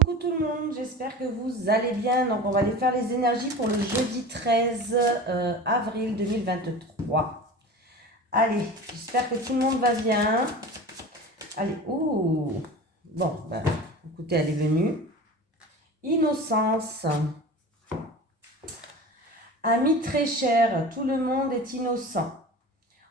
Coucou tout le monde, j'espère que vous allez bien. Donc on va aller faire les énergies pour le jeudi 13 avril 2023. Allez, j'espère que tout le monde va bien. Allez, ouh, bon, ben, écoutez, elle est venue. Innocence. Ami très cher, tout le monde est innocent.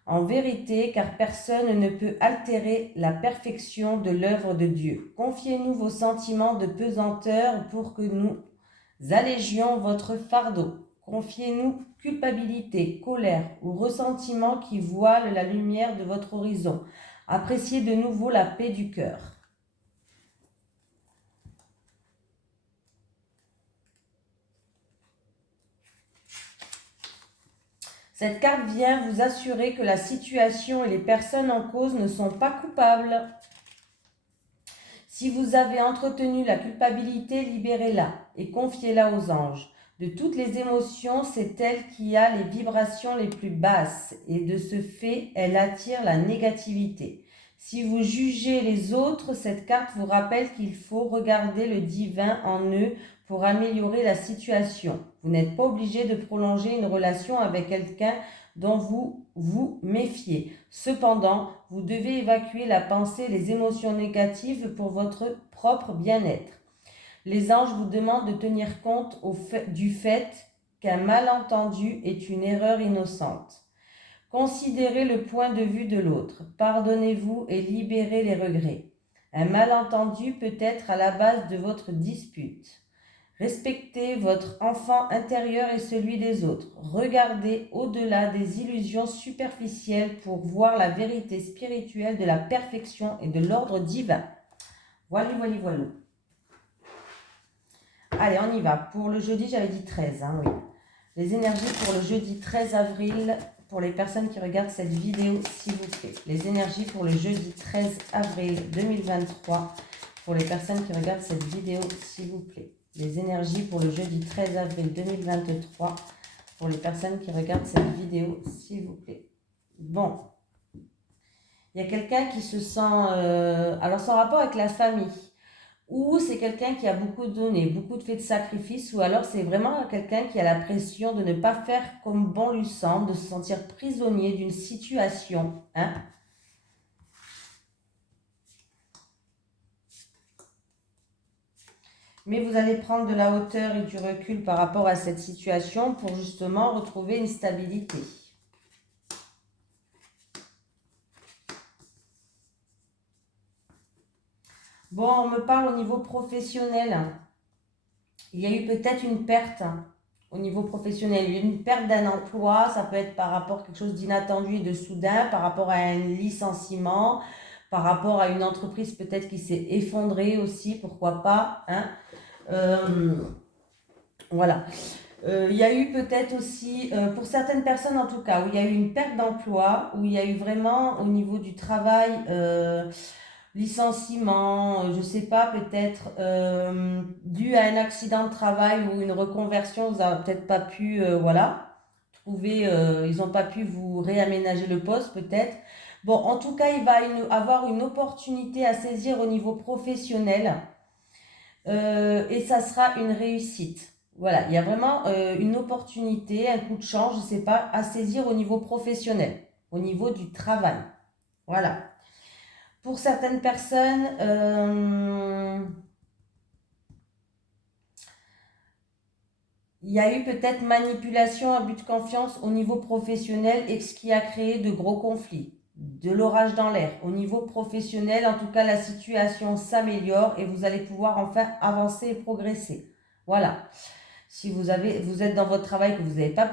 En vérité, car personne ne peut altérer la perfection de l'œuvre de Dieu. Confiez-nous vos sentiments de pesanteur pour que nous allégions votre fardeau. Confiez-nous culpabilité, colère ou ressentiment qui voilent la lumière de votre horizon. Appréciez de nouveau la paix du cœur. Cette carte vient vous assurer que la situation et les personnes en cause ne sont pas coupables. Si vous avez entretenu la culpabilité, libérez-la et confiez-la aux anges. De toutes les émotions, c'est elle qui a les vibrations les plus basses et de ce fait, elle attire la négativité. Si vous jugez les autres, cette carte vous rappelle qu'il faut regarder le divin en eux pour améliorer la situation. Vous n'êtes pas obligé de prolonger une relation avec quelqu'un dont vous vous méfiez. Cependant, vous devez évacuer la pensée et les émotions négatives pour votre propre bien-être. Les anges vous demandent de tenir compte du fait qu'un malentendu est une erreur innocente. Considérez le point de vue de l'autre, pardonnez-vous et libérez les regrets. Un malentendu peut être à la base de votre dispute. Respectez votre enfant intérieur et celui des autres. Regardez au-delà des illusions superficielles pour voir la vérité spirituelle de la perfection et de l'ordre divin. Voilà, voilà, voilà. Allez, on y va. Pour le jeudi, j'avais dit 13, hein, oui. Les énergies pour le jeudi 13 avril, pour les personnes qui regardent cette vidéo, s'il vous plaît. Les énergies pour le jeudi 13 avril 2023, pour les personnes qui regardent cette vidéo, s'il vous plaît. Les énergies pour le jeudi 13 avril 2023, pour les personnes qui regardent cette vidéo, s'il vous plaît. Bon. Il y a quelqu'un qui se sent... alors, sans rapport avec la famille. Ou c'est quelqu'un qui a beaucoup donné, beaucoup de fait de sacrifice, ou alors c'est vraiment quelqu'un qui a la pression de ne pas faire comme bon lui semble, de se sentir prisonnier d'une situation. Hein? Mais vous allez prendre de la hauteur et du recul par rapport à cette situation pour justement retrouver une stabilité. Bon, on me parle au niveau professionnel. Il y a eu peut-être une perte au niveau professionnel. Il y a eu une perte d'un emploi. Ça peut être par rapport à quelque chose d'inattendu et de soudain, par rapport à un licenciement, par rapport à une entreprise peut-être qui s'est effondrée aussi, pourquoi pas. Hein. Voilà. Il y a eu peut-être aussi, pour certaines personnes en tout cas, où il y a eu une perte d'emploi, où il y a eu vraiment au niveau du travail, licenciement, je ne sais pas, peut-être dû à un accident de travail ou une reconversion, vous n'avez peut-être pas pu, voilà, trouver, ils n'ont pas pu vous réaménager le poste peut-être. Bon, en tout cas, il va avoir une opportunité à saisir au niveau professionnel et ça sera une réussite. Voilà, il y a vraiment une opportunité, un coup de chance, je ne sais pas, à saisir au niveau professionnel, au niveau du travail. Voilà. Pour certaines personnes, il y a eu peut-être manipulation, abus de confiance au niveau professionnel et ce qui a créé de gros conflits, de l'orage dans l'air. Au niveau professionnel, en tout cas, la situation s'améliore et vous allez pouvoir enfin avancer et progresser. Voilà. Si vous êtes dans votre travail, que vous n'avez pas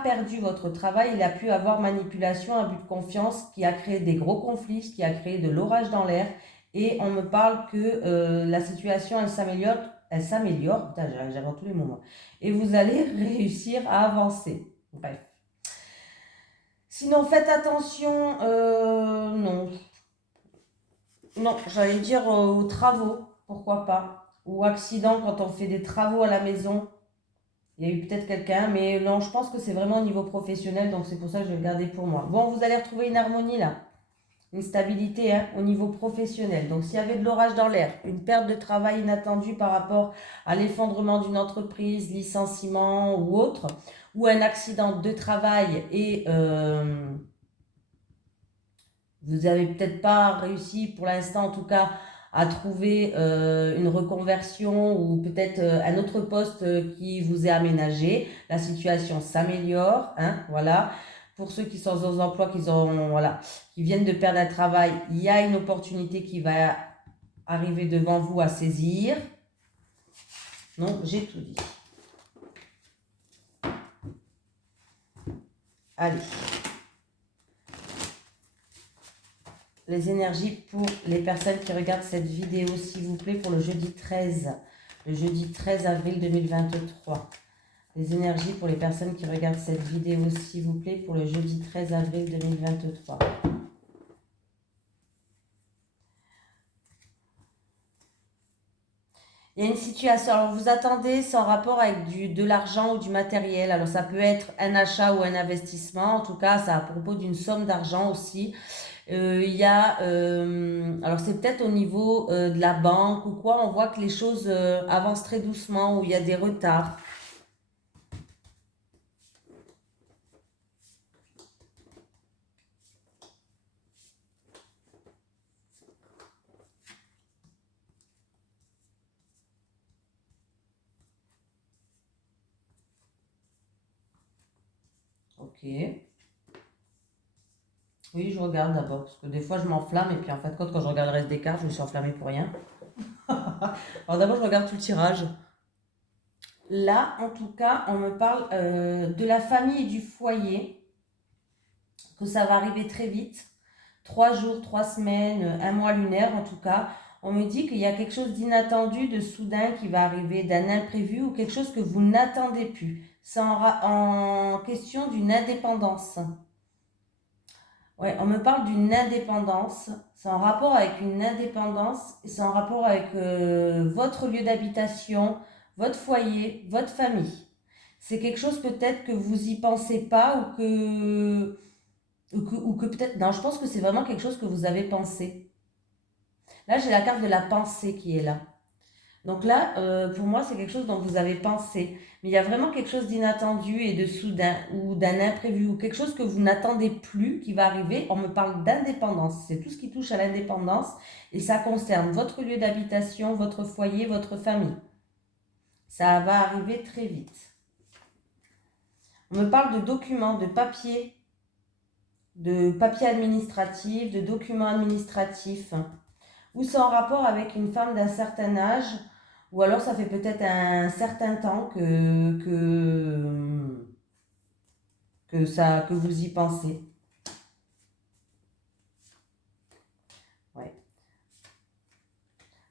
perdu votre travail, il a pu avoir manipulation, abus de confiance qui a créé des gros conflits, qui a créé de l'orage dans l'air. Et on me parle que la situation, elle s'améliore, putain, j'invente tous les mots, moi. Et vous allez réussir à avancer. Bref. Sinon, faites attention, non. Non, j'allais dire aux travaux, pourquoi pas. Ou accident quand on fait des travaux à la maison. Il y a eu peut-être quelqu'un, mais non, je pense que c'est vraiment au niveau professionnel, donc c'est pour ça que je vais le garder pour moi. Bon, vous allez retrouver une harmonie là. une stabilité hein, au niveau professionnel. Donc s'il y avait de l'orage dans l'air, une perte de travail inattendue par rapport à l'effondrement d'une entreprise, licenciement ou autre, ou un accident de travail et vous n'avez peut-être pas réussi pour l'instant en tout cas à trouver une reconversion ou peut-être un autre poste qui vous est aménagé, la situation s'améliore, hein, voilà. Pour ceux qui sont aux emplois, voilà, qui viennent de perdre un travail, il y a une opportunité qui va arriver devant vous à saisir. Donc, j'ai tout dit. Allez. Les énergies pour les personnes qui regardent cette vidéo, s'il vous plaît, pour le jeudi 13 avril 2023. Les énergies pour les personnes qui regardent cette vidéo, s'il vous plaît, pour le jeudi 13 avril 2023. Il y a une situation, alors vous attendez, c'est en rapport avec de l'argent ou du matériel. Alors ça peut être un achat ou un investissement. En tout cas, c'est à propos d'une somme d'argent aussi. Il y a, alors c'est peut-être au niveau de la banque ou quoi, on voit que les choses avancent très doucement, où il y a des retards. Ok. Oui, je regarde d'abord, parce que des fois je m'enflamme, et puis en fait, quand je regarde le reste des cartes, je me suis enflammée pour rien. Alors d'abord, je regarde tout le tirage. Là, en tout cas, on me parle de la famille et du foyer, que ça va arriver très vite. 3 jours, 3 semaines, un mois lunaire en tout cas. On me dit qu'il y a quelque chose d'inattendu, de soudain qui va arriver, d'un imprévu ou quelque chose que vous n'attendez plus. C'est en question d'une indépendance. Ouais, on me parle d'une indépendance. C'est en rapport avec une indépendance. C'est en rapport avec votre lieu d'habitation, votre foyer, votre famille. C'est quelque chose peut-être que vous y pensez pas ou que peut-être... Non, je pense que c'est vraiment quelque chose que vous avez pensé. Là, j'ai la carte de la pensée qui est là. Donc là, pour moi, c'est quelque chose dont vous avez pensé. Mais il y a vraiment quelque chose d'inattendu et de soudain ou d'un imprévu ou quelque chose que vous n'attendez plus qui va arriver. On me parle d'indépendance. C'est tout ce qui touche à l'indépendance et ça concerne votre lieu d'habitation, votre foyer, votre famille. Ça va arriver très vite. On me parle de documents, de papiers administratifs, de documents administratifs, ou c'est en rapport avec une femme d'un certain âge, ou alors ça fait peut-être un certain temps que vous y pensez. Ouais.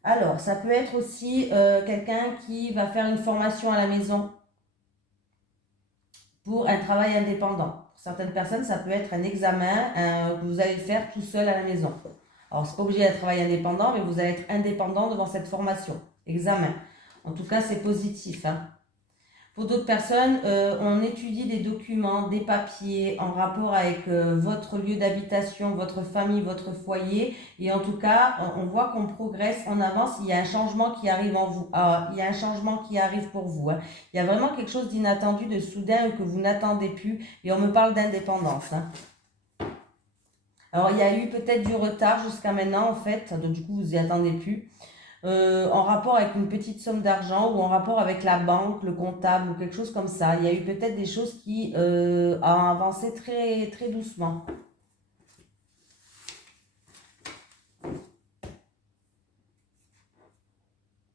Alors, ça peut être aussi quelqu'un qui va faire une formation à la maison pour un travail indépendant. Pour certaines personnes, ça peut être un examen que vous allez faire tout seul à la maison. Alors, c'est pas obligé d'être travail indépendant, mais vous allez être indépendant devant cette formation. Examen. En tout cas, c'est positif. Hein. Pour d'autres personnes, on étudie des documents, des papiers en rapport avec votre lieu d'habitation, votre famille, votre foyer. Et en tout cas, on voit qu'on progresse, on avance. Il y a un changement qui arrive en vous. Il y a un changement qui arrive pour vous. Hein. Il y a vraiment quelque chose d'inattendu, de soudain que vous n'attendez plus. Et on me parle d'indépendance. Hein. Alors, il y a eu peut-être du retard jusqu'à maintenant, en fait. Donc, du coup, vous n'y attendez plus. En rapport avec une petite somme d'argent ou en rapport avec la banque, le comptable ou quelque chose comme ça. Il y a eu peut-être des choses qui ont avancé très, très doucement.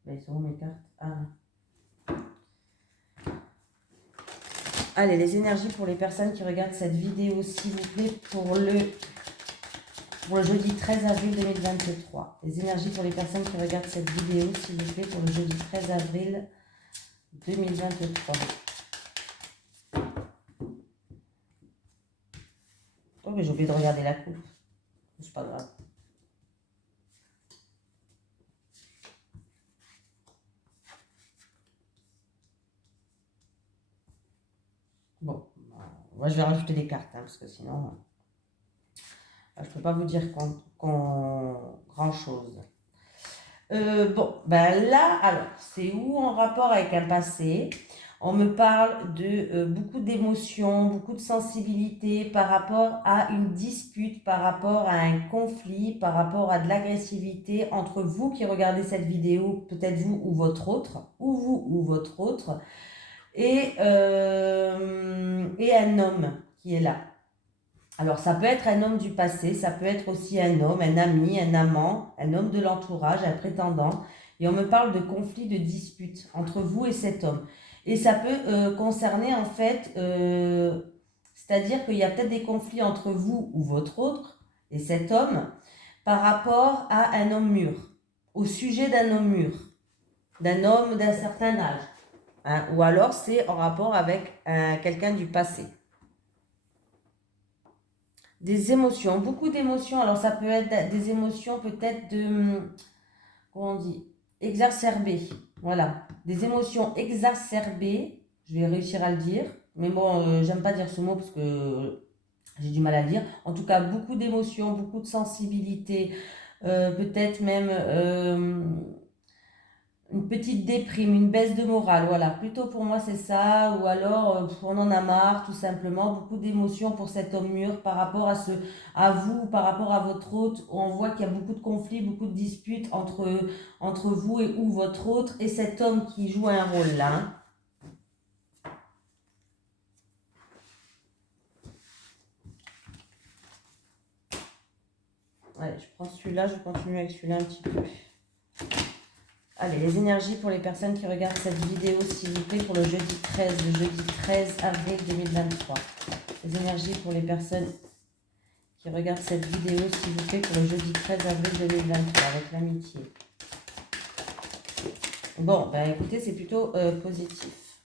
Ils sont où mes cartes? Allez, les énergies pour les personnes qui regardent cette vidéo, s'il vous plaît, pour le jeudi 13 avril 2023. Les énergies pour les personnes qui regardent cette vidéo, s'il vous plaît, pour le jeudi 13 avril 2023. Oh, mais j'ai oublié de regarder la coupe. C'est pas grave. Bon, moi je vais rajouter des cartes, hein, parce que sinon, je ne peux pas vous dire grand-chose. Bon, ben là, alors, c'est où en rapport avec un passé? On me parle de beaucoup d'émotions, beaucoup de sensibilité par rapport à une dispute, par rapport à un conflit, par rapport à de l'agressivité entre vous qui regardez cette vidéo, peut-être vous ou votre autre, ou vous ou votre autre, et un homme qui est là. Alors, ça peut être un homme du passé, ça peut être aussi un homme, un ami, un amant, un homme de l'entourage, un prétendant. Et on me parle de conflit, de dispute entre vous et cet homme. Et ça peut concerner en fait, c'est-à-dire qu'il y a peut-être des conflits entre vous ou votre autre et cet homme par rapport à un homme mûr, au sujet d'un homme mûr, d'un homme d'un certain âge. Hein, ou alors c'est en rapport avec quelqu'un du passé. Des émotions, beaucoup d'émotions. Alors ça peut être des émotions peut-être comment on dit, exacerbées. Voilà, des émotions exacerbées. Je vais réussir à le dire. Mais bon, j'aime pas dire ce mot parce que j'ai du mal à le dire. En tout cas, beaucoup d'émotions, beaucoup de sensibilité. Peut-être même une petite déprime, une baisse de morale, voilà, plutôt pour moi c'est ça, ou alors on en a marre tout simplement, beaucoup d'émotions pour cet homme mûr par rapport à vous, par rapport à votre hôte, on voit qu'il y a beaucoup de conflits, beaucoup de disputes entre vous et ou votre autre, et cet homme qui joue un rôle là. Hein. Allez, je prends celui-là, je continue avec celui-là un petit peu. Allez, les énergies pour les personnes qui regardent cette vidéo, s'il vous plaît, pour le jeudi 13 avril 2023. Les énergies pour les personnes qui regardent cette vidéo, s'il vous plaît, pour le jeudi 13 avril 2023, avec l'amitié. Bon, ben écoutez, c'est plutôt positif.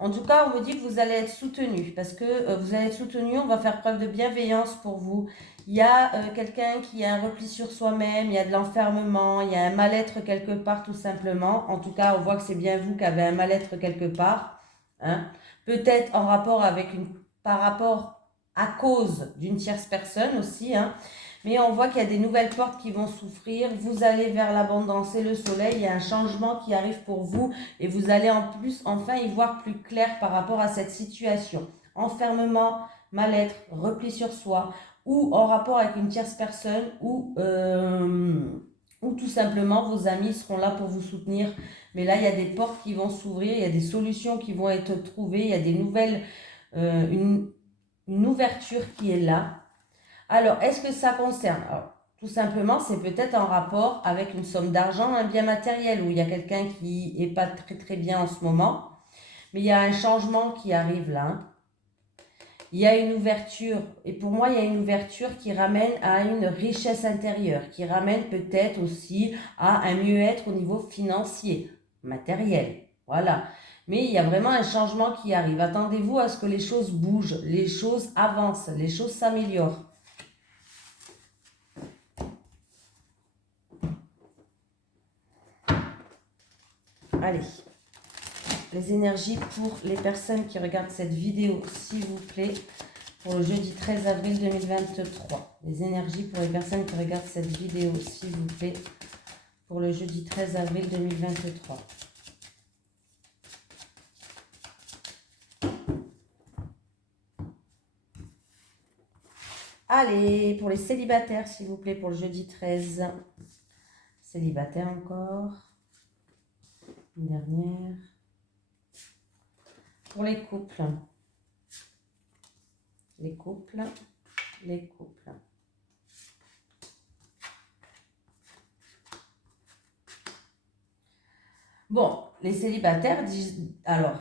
En tout cas, on me dit que vous allez être soutenu, parce que vous allez être soutenu, on va faire preuve de bienveillance pour vous. Il y a quelqu'un qui a un repli sur soi-même, il y a de l'enfermement, il y a un mal-être quelque part tout simplement. En tout cas, on voit que c'est bien vous qui avez un mal-être quelque part. Hein. Peut-être en rapport avec par rapport à cause d'une tierce personne aussi. Hein. Mais on voit qu'il y a des nouvelles portes qui vont s'ouvrir. Vous allez vers l'abondance et le soleil. Il y a un changement qui arrive pour vous. Et vous allez en plus enfin y voir plus clair par rapport à cette situation. Enfermement, mal-être, repli sur soi, ou en rapport avec une tierce personne, ou tout simplement vos amis seront là pour vous soutenir. Mais là, il y a des portes qui vont s'ouvrir, il y a des solutions qui vont être trouvées, il y a des nouvelles, une ouverture qui est là. Alors, est-ce que ça concerne? Alors, tout simplement, c'est peut-être en rapport avec une somme d'argent, un bien matériel, où il y a quelqu'un qui n'est pas très très bien en ce moment, mais il y a un changement qui arrive là. Il y a une ouverture, et pour moi, il y a une ouverture qui ramène à une richesse intérieure, qui ramène peut-être aussi à un mieux-être au niveau financier, matériel. Voilà. Mais il y a vraiment un changement qui arrive. Attendez-vous à ce que les choses bougent, les choses avancent, les choses s'améliorent. Allez, les énergies pour les personnes qui regardent cette vidéo, s'il vous plaît, pour le jeudi 13 avril 2023. Les énergies pour les personnes qui regardent cette vidéo, s'il vous plaît, pour le jeudi 13 avril 2023. Allez, pour les célibataires, s'il vous plaît, pour le jeudi 13. Célibataire encore. Une dernière. Pour les couples. Les couples. Les couples. Bon, les célibataires disent... Alors,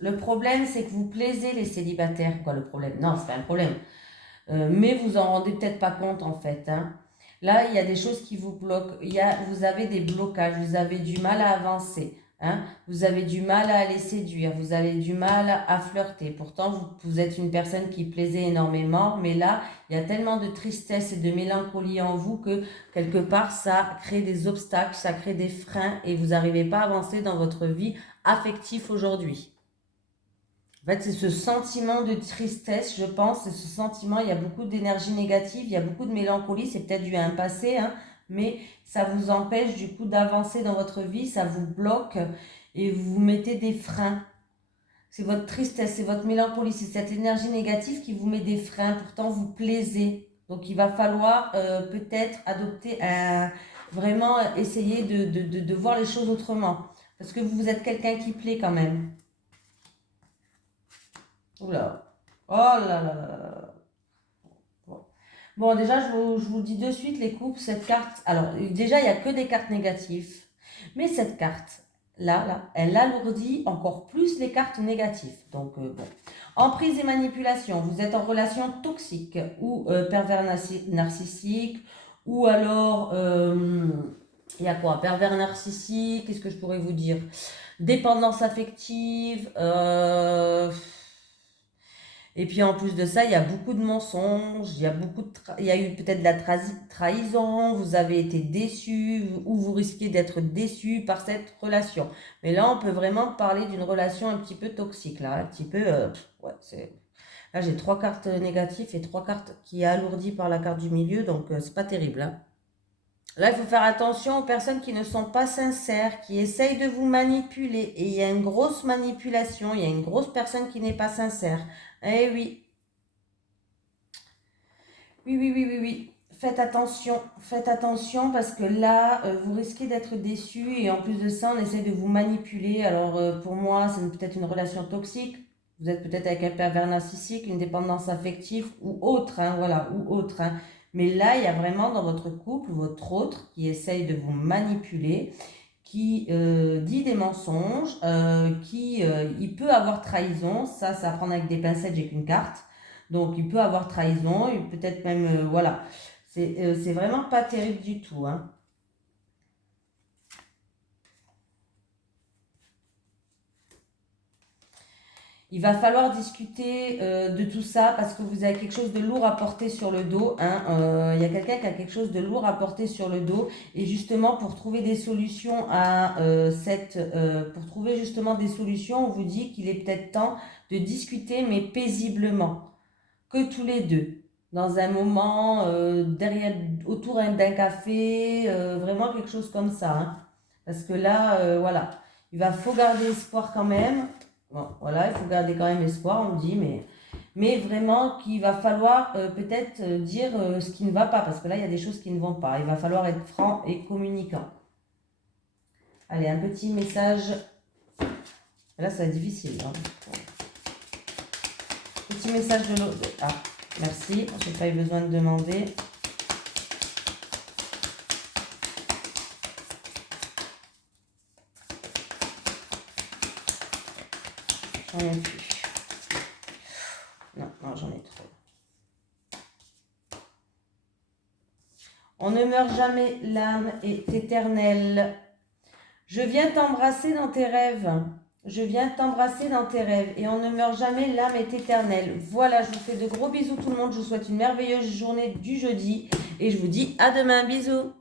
le problème, c'est que vous plaisez les célibataires. Quoi, le problème? Non, c'est pas un problème. Mais vous en rendez peut-être pas compte, en fait. Hein. Là, il y a des choses qui vous bloquent. Vous avez des blocages. Vous avez du mal à avancer. Hein. Vous avez du mal à les séduire. Vous avez du mal à flirter. Pourtant, vous êtes une personne qui plaisait énormément. Mais là, il y a tellement de tristesse et de mélancolie en vous que, quelque part, ça crée des obstacles, ça crée des freins. Et vous n'arrivez pas à avancer dans votre vie affective aujourd'hui. En fait, c'est ce sentiment de tristesse, je pense, c'est ce sentiment, il y a beaucoup d'énergie négative, il y a beaucoup de mélancolie, c'est peut-être dû à un passé, hein, mais ça vous empêche du coup d'avancer dans votre vie, ça vous bloque et vous mettez des freins. C'est votre tristesse, c'est votre mélancolie, c'est cette énergie négative qui vous met des freins, pourtant vous plaisez. Donc il va falloir peut-être adopter vraiment essayer de voir les choses autrement. Parce que vous êtes quelqu'un qui plaît quand même. Oula. Oh là là là là là. Bon, déjà, je vous dis de suite, les couples, cette carte. Alors, déjà, il n'y a que des cartes négatives. Mais cette carte, là, elle alourdit encore plus les cartes négatives. Donc, bon. Emprise et manipulation. Vous êtes en relation toxique ou pervers narcissique. Ou alors, il y a quoi? Pervers narcissique, qu'est-ce que je pourrais vous dire? Dépendance affective. Et puis en plus de ça, il y a beaucoup de mensonges, il y a, il y a eu peut-être de la trahison, vous avez été déçu ou vous risquez d'être déçu par cette relation. Mais là, on peut vraiment parler d'une relation un petit peu toxique, là, un petit peu... ouais, là, j'ai 3 cartes négatives et 3 cartes qui est alourdies par la carte du milieu, donc c'est pas terrible. Hein. Là, il faut faire attention aux personnes qui ne sont pas sincères, qui essayent de vous manipuler. Et il y a une grosse manipulation, il y a une grosse personne qui n'est pas sincère. Eh oui. Oui, oui, oui, oui, oui. Faites attention parce que là, vous risquez d'être déçu et en plus de ça, on essaie de vous manipuler. Alors, pour moi, c'est peut-être une relation toxique. Vous êtes peut-être avec un pervers narcissique, une dépendance affective ou autre, hein, voilà, ou autre. Hein. Mais là, il y a vraiment dans votre couple, votre autre qui essaye de vous manipuler, qui dit des mensonges, il peut avoir trahison. Ça à prendre avec des pincettes, j'ai qu'une carte. Donc, il peut avoir trahison, il peut-être même, voilà. C'est vraiment pas terrible du tout, hein. Il va falloir discuter de tout ça parce que vous avez quelque chose de lourd à porter sur le dos. Hein. Il y a quelqu'un qui a quelque chose de lourd à porter sur le dos. Et justement, pour trouver des solutions à pour trouver justement des solutions, on vous dit qu'il est peut-être temps de discuter, mais paisiblement. Que tous les deux. Dans un moment, autour d'un café, vraiment quelque chose comme ça. Hein. Parce que là, voilà, faut garder espoir quand même. Bon, voilà, il faut garder quand même espoir, on me dit, mais vraiment qu'il va falloir peut-être dire ce qui ne va pas, parce que là, il y a des choses qui ne vont pas. Il va falloir être franc et communicant. Allez, un petit message. Là, ça va être difficile. Hein. Petit message de l'autre. Ah, merci, je n'ai pas eu besoin de demander. J'en ai plus. Non, j'en ai trop. On ne meurt jamais, l'âme est éternelle. Je viens t'embrasser dans tes rêves. Je viens t'embrasser dans tes rêves. Et on ne meurt jamais, l'âme est éternelle. Voilà, je vous fais de gros bisous tout le monde. Je vous souhaite une merveilleuse journée du jeudi. Et je vous dis à demain. Bisous.